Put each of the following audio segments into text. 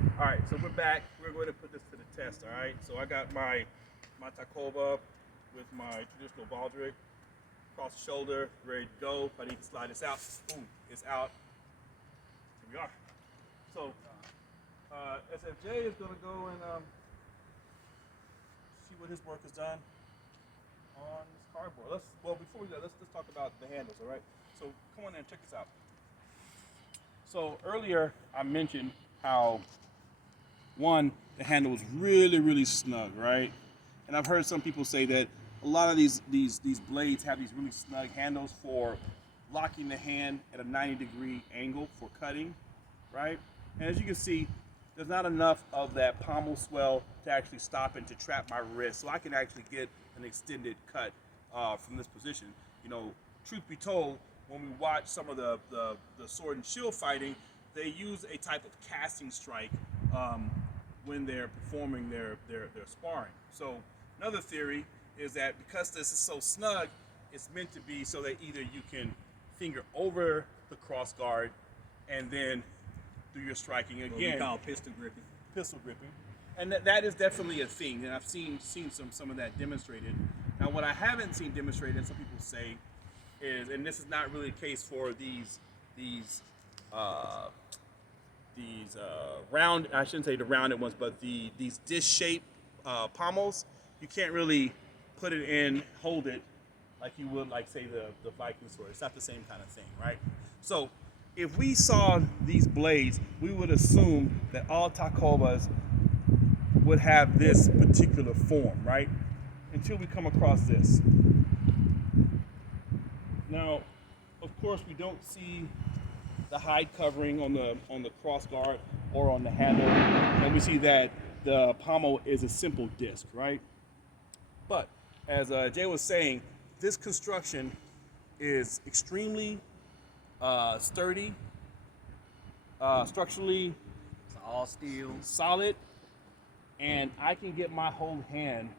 All right, so we're back. We're going to put this to the test. All right, so I got my Takouba with my traditional baldric across the shoulder, ready to go. If I need to slide this out, boom, it's out. Here we are. So SFJ is going to go and see what his work is done on this cardboard. Before we go, let's talk about the handles. All right. So come on in and check this out. So earlier I mentioned how one, the handle was really snug, right? And I've heard some people say that a lot of these blades have these really snug handles for locking the hand at a 90-degree angle for cutting, right? And as you can see, there's not enough of that pommel swell to actually stop and to trap my wrist, so I can actually get an extended cut from this position. You know, truth be told, when we watch some of the sword and shield fighting, they use a type of casting strike when they're performing their sparring. So another theory is that because this is so snug, it's meant to be so that either you can finger over the cross guard and then do your striking again. What we call pistol gripping. Pistol gripping. And that is definitely a thing, and I've seen some of that demonstrated. Now, what I haven't seen demonstrated, and some people say, is, and this is not really the case for these round, I shouldn't say the rounded ones, but these disc-shaped pommels, you can't really put it in, hold it like you would, like, say, the Viking sword. It's not the same kind of thing, right? So if we saw these blades, we would assume that all Takoubas would have this particular form, right? Until we come across this. Now, of course, we don't see the hide covering on the cross guard or on the handle, and we see that the pommel is a simple disc, right? But as Jay was saying, this construction is extremely sturdy, structurally It's all steel. solid, and I can get my whole hand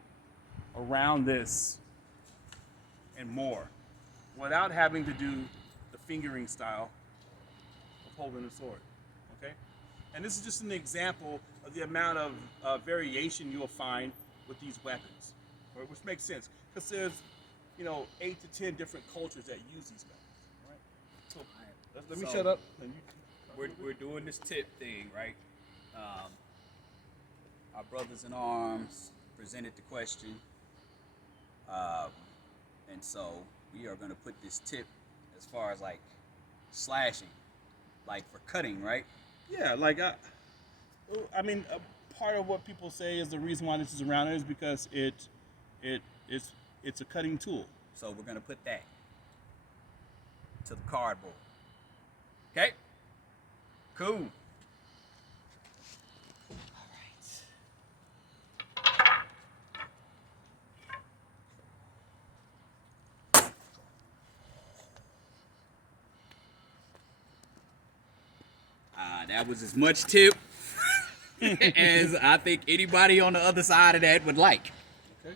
around this and more without having to do the fingering style of holding the sword, okay? And this is just an example of the amount of variation you'll find with these weapons, right? Which makes sense, because there's, 8 to 10 different cultures that use these weapons, right? So let me shut up. And We're doing this tip thing, right? Our brothers in arms presented the question, and so we are going to put this tip as far as like slashing, like for cutting, right? yeah, like I mean, part of what people say is the reason why this is around is because it's a cutting tool. So we're going to put that to the cardboard. Okay? Cool. That was as much tip as I think anybody on the other side of that would like. Okay.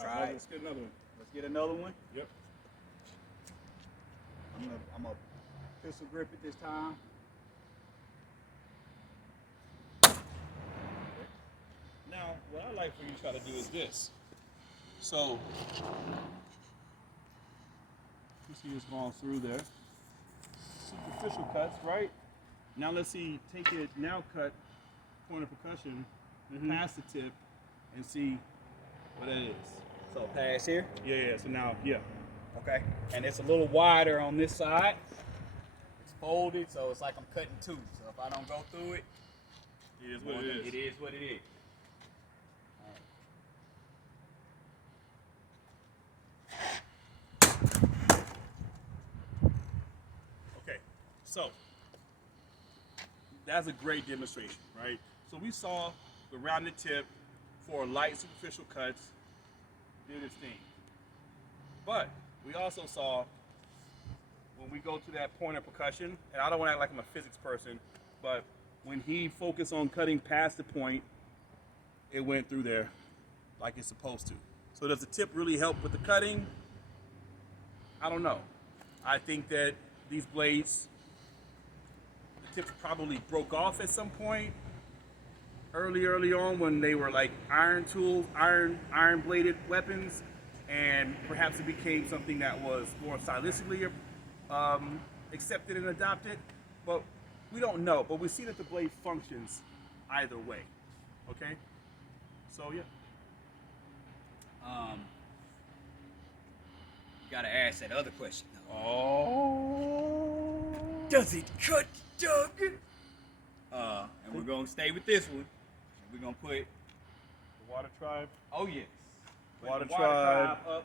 Try. Let's get another one. Let's get another one. Yep. I'm gonna pistol grip it this time. Now, what I like for you to try to do is this. So, you see it's going through there. Superficial cuts, right? Now let's see, take it, now cut point of percussion past the tip and see what that is. So pass here. Yeah, so now, yeah. Okay. And it's a little wider on this side. It's folded, so it's like I'm cutting two. So if I don't go through it, It is what it is. It is what it is. Okay, so that's a great demonstration, right? So we saw the rounded tip for light superficial cuts did its thing. But we also saw when we go to that point of percussion, and I don't want to act like I'm a physics person, but when he focused on cutting past the point, it went through there like it's supposed to. So does the tip really help with the cutting? I don't know. I think that these blades tips probably broke off at some point early on when they were like iron tools, iron bladed weapons, and perhaps it became something that was more stylistically accepted and adopted. But we don't know. But we see that the blade functions either way. Okay. So yeah. Gotta ask that other question though. Oh. Does it cut, Doug? And we're gonna stay with this one. We're gonna put The Water Tribe. oh yes. Water Put the Tribe. up